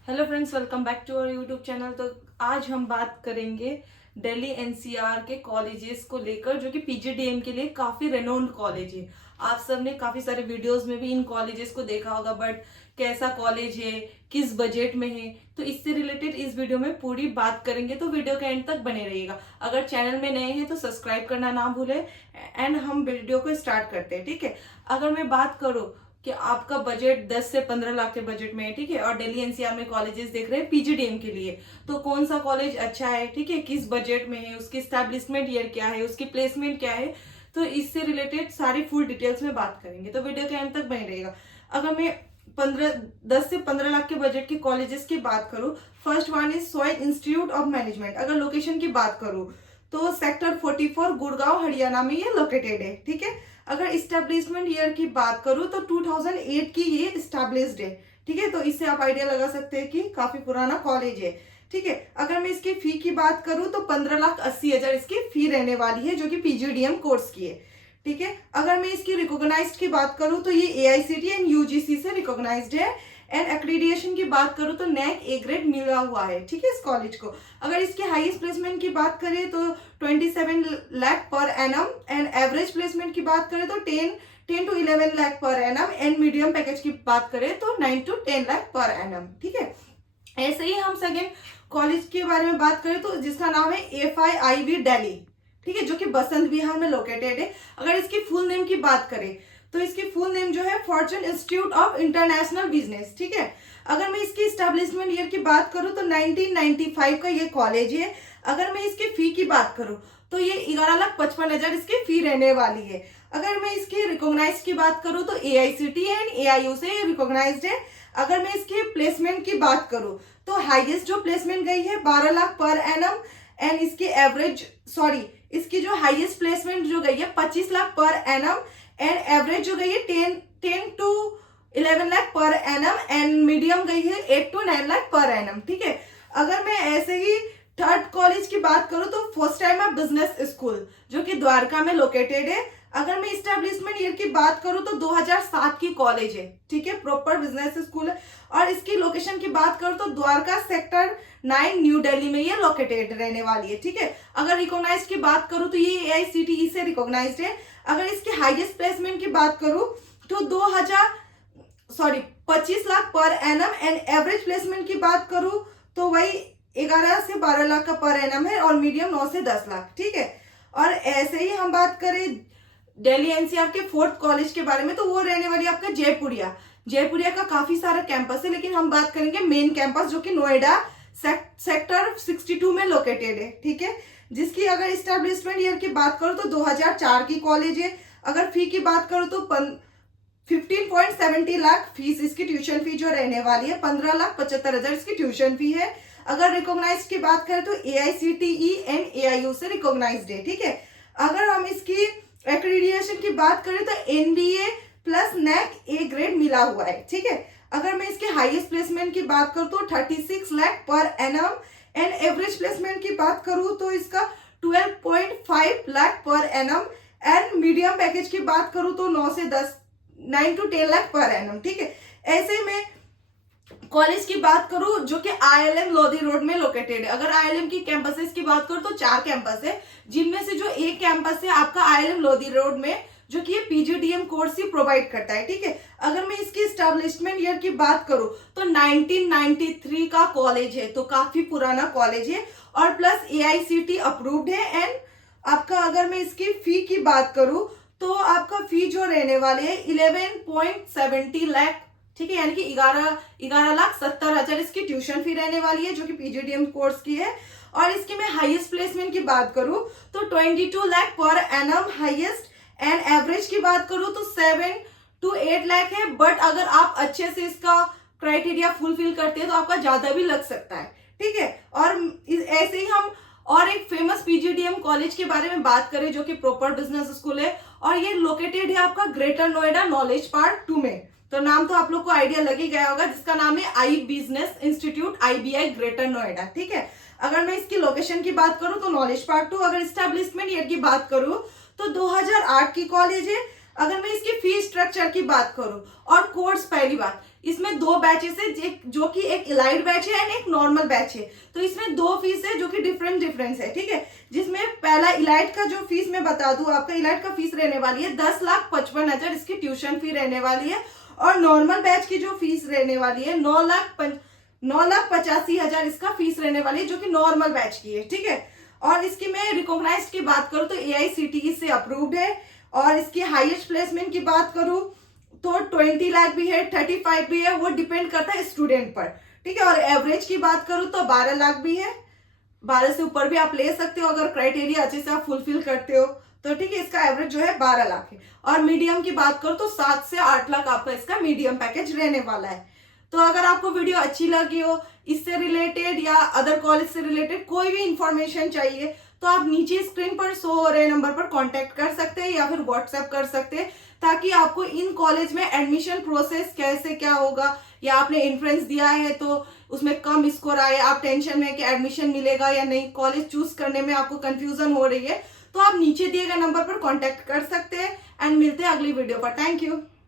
Hello friends, welcome back to our YouTube channel. तो आज हम बात करेंगे दिल्ली एनसीआर के कॉलेजेस को लेकर, जो कि पीजीडीएम के लिए काफी रेनोन्ड कॉलेज है। आप सबने काफी सारे वीडियोस में भी इन कॉलेजेस को देखा होगा, बट कैसा कॉलेज है, किस बजट में है, तो इससे रिलेटेड इस वीडियो में पूरी बात करेंगे। तो वीडियो के एंड तक बने रहिएगा। अगर चैनल में नए हैं तो सब्सक्राइब करना ना भूले। एंड हम वीडियो को स्टार्ट करते हैं, ठीक है। अगर मैं बात करूँ कि आपका बजट 10 से 15 लाख के बजट में है, ठीक है, और दिल्ली एनसीआर में कॉलेजेस देख रहे हैं पीजीडीएम के लिए, तो कौन सा कॉलेज अच्छा है, ठीक है, किस बजट में है, उसकी स्टैब्लिशमेंट ईयर क्या है, उसकी प्लेसमेंट क्या है, तो इससे रिलेटेड सारी फुल डिटेल्स में बात करेंगे। तो वीडियो के एंड तक बने रहेगा। अगर मैं 10 से 15 लाख के बजट के कॉलेजेस की बात करूं, first one is soil institute of management. अगर लोकेशन की बात करूं तो सेक्टर 44 गुड़गांव हरियाणा में ये लोकेटेड है, ठीक है। अगर इस्टेब्लिशमेंट ईयर की बात करूं तो 2008 की ये इस्टेब्लिश्ड है, ठीक है। तो इससे आप आइडिया लगा सकते हैं कि काफी पुराना कॉलेज है, ठीक है। अगर मैं इसकी फी की बात करूं तो 15,80,000 इसकी फी रहने वाली है, जो कि पीजीडीएम कोर्स की है, ठीक है। अगर मैं इसकी रिकॉग्नाइज्ड की बात करूं तो ये एआईसीटी एंड यूजीसी से रिकॉग्नाइज्ड है। एंड एक्रीडिएशन की बात करूं तो नैक ए ग्रेड मिला हुआ है, ठीक है, इस कॉलेज को। अगर इसके हाईएस्ट प्लेसमेंट की बात करें तो 27 lakh per annum, and average placement की बात करें तो 10 to 11 lakh per annum, and medium package की बात करें तो 9 to 10 लाख पर एनम, ठीक है। ऐसे ही हम सेकेंड कॉलेज के बारे में बात करें तो जिसका नाम है FIIB दिल्ली, ठीक है, जो कि बसंत विहार में लोकेटेड है। अगर इसकी फुल नेम की बात करें तो इसकी फुल नेम जो है Fortune institute of international business, ठीक है। अगर मैं इसकी स्टैब्लिशमेंट ईयर की बात करूं तो 1995 का ये कॉलेज है। अगर मैं इसकी फी की बात करूं तो ये 11,55,000 इसकी फी रहने वाली है। अगर मैं इसकी रिकॉग्नाइज की बात करूं तो AICT एंड AIU से ये रिकॉग्नाइज्ड है। अगर मैं इसकी प्लेसमेंट की बात करूं तो हाईएस्ट जो प्लेसमेंट गई है 12 लाख पर एनम, एंड इसकी एवरेज इसकी जो हाईएस्ट प्लेसमेंट जो गई है 25 lakh per annum, and average जो गई है 10 to 11 lakh per annum, and medium गई है 8 to 9 लाख पर एनम, ठीक है। अगर मैं ऐसे ही थर्ड कॉलेज की बात करूं तो first time of business school, जो कि द्वारका में लोकेटेड है। अगर मैं इस्टेब्लिशमेंट ईयर की बात करूं तो 2007 की कॉलेज है, ठीक है, प्रॉपर बिजनेस स्कूल है। और इसकी लोकेशन की बात करूं तो द्वारका सेक्टर 9 न्यू दिल्ली में ये लोकेटेड रहने वाली है, ठीक है। अगर रिकॉग्नाइज की बात करूं तो ये AICTE से रिकॉग्नाइज्ड है। अगर इसकी हाईएस्ट प्लेसमेंट की बात करूं तो 25 lakh per annum, and average placement की बात करूं तो वही 11 से 12 लाख का पर एनम है, और मीडियम 9 से 10 लाख, ठीक है। और ऐसे ही हम बात करें दिल्ली एनसीआर के फोर्थ कॉलेज के बारे में तो वो रहने वाली आपका जयपुरिया का काफी सारा कैंपस है, लेकिन हम बात करेंगे मेन कैंपस, जो कि नोएडा सेक्टर 62 में लोकेटेड है, ठीक है। जिसकी अगर इस्टेब्लिशमेंट ईयर की बात करूं तो 2004 की कॉलेज है। अगर फी की बात करूं तो 15.70 लाख फीस इसकी ट्यूशन फी जो रहने वाली है, 15,75,000 इसकी ट्यूशन फी है। अगर रिकॉग्नाइज्ड की बात करें तो AICTE एंड AIU से रिकॉग्नाइज्ड है, ठीक है। अगर हम इसकी एक्रीडिएशन की बात करें तो NBA plus NAAC A grade मिला हुआ है, ठीक है। अगर मैं इसके हाईएस्ट प्लेसमेंट की बात करूं तो 36 lakh per annum, and average placement की बात करूं तो इसका 12.5 lakh per annum, and medium package की बात करूं तो 9 to 10 लाख पर एनम, ठीक है। ऐसे में कॉलेज की बात करूं जो कि ILM लोधी रोड में लोकेटेड है। अगर ILM की कैंपसेस की बात करूं तो 4 कैंपस है, जिनमें से जो एक कैंपस है आपका ILM लोधी रोड में, जो कि ये पीजीडीएम कोर्स ही प्रोवाइड करता है, ठीक है। अगर मैं इसकी स्टैब्लिशमेंट ईयर की बात करूं तो 1993 का कॉलेज है, तो काफी पुराना कॉलेज है, और प्लस AICTE अप्रूव्ड है। एंड आपका अगर मैं इसकी फी की बात करूं तो आपका फी जो रहने वाले है 11.70 लाख, ठीक है, यानी कि 11,70,000 इसकी ट्यूशन फी रहने वाली है, जो कि पीजीडीएम कोर्स की है। और इसकी मैं हाईएस्ट प्लेसमेंट की बात करूं तो 22 lakh per annum highest, and average की बात करूं तो 7 to 8 लाख है। बट अगर आप अच्छे से इसका क्राइटेरिया फुलफिल करते हैं तो आपका ज्यादा भी लग सकता है, ठीक है। और ऐसे ही हम और एक फेमस पीजीडीएम कॉलेज के बारे में बात करें, जो कि प्रॉपर बिजनेस स्कूल है, और ये लोकेटेड है आपका ग्रेटर नोएडा नॉलेज पार्क 2 में। तो नाम तो आप लोग को आइडिया लग ही गया होगा, जिसका नाम है I business institute IBI greater Noida, ठीक है। अगर मैं इसकी लोकेशन की बात करूं तो नॉलेज पार्क 2। अगर स्टैब्लिशमेंट ईयर की बात करूं तो 2008 की कॉलेज है। अगर मैं इसकी फी स्ट्रक्चर की बात करूं और कोर्स, पहली बात इसमें दो बैचेस है, जो कि एक इलाइट बैच है एंड एक नॉर्मल बैच है। तो इसमें दो फीस है जो कि डिफरेंस है, ठीक है। जिसमें पहला इलाइट का जो फीस मैं बता दूं, आपका इलाइट का फीस रहने वाली है 10,55,000 इसकी ट्यूशन फी रहने वाली है। और नॉर्मल बैच की जो फीस रहने वाली है 9,85,000 इसका फीस रहने वाली है, जो कि नॉर्मल बैच की है, ठीक है। और इसकी मैं रिकॉग्नाइज की बात करूँ तो AICTE से अप्रूव्ड है। और इसकी हाईएस्ट प्लेसमेंट की बात करूँ तो 20 लाख भी है, 35 भी है, वो डिपेंड करता है स्टूडेंट पर, ठीक है। और एवरेज की बात करूँ तो 12 लाख भी है, 12 से ऊपर भी आप ले सकते हो अगर क्राइटेरिया अच्छे से आप फुलफिल करते हो तो, ठीक है। इसका एवरेज जो है 12 लाख है। और मीडियम की बात करूँ तो 7 से 8 लाख आपका इसका मीडियम पैकेज रहने वाला है। तो अगर आपको वीडियो अच्छी लगी हो, इससे रिलेटेड या अदर कॉलेज से रिलेटेड कोई भी इंफॉर्मेशन चाहिए, तो आप नीचे स्क्रीन पर शो हो रहे नंबर पर कांटेक्ट कर सकते हैं या फिर व्हाट्सएप कर सकते हैं, ताकि आपको इन कॉलेज में एडमिशन प्रोसेस कैसे क्या होगा, या आपने एंट्रेंस दिया है तो उसमें कम स्कोर आए, आप टेंशन में कि एडमिशन मिलेगा या नहीं, कॉलेज चूज करने में आपको कंफ्यूजन हो रही है, तो आप नीचे दिए गए नंबर पर कांटेक्ट कर सकते हैं। एंड मिलते हैं अगली वीडियो पर। Thank you.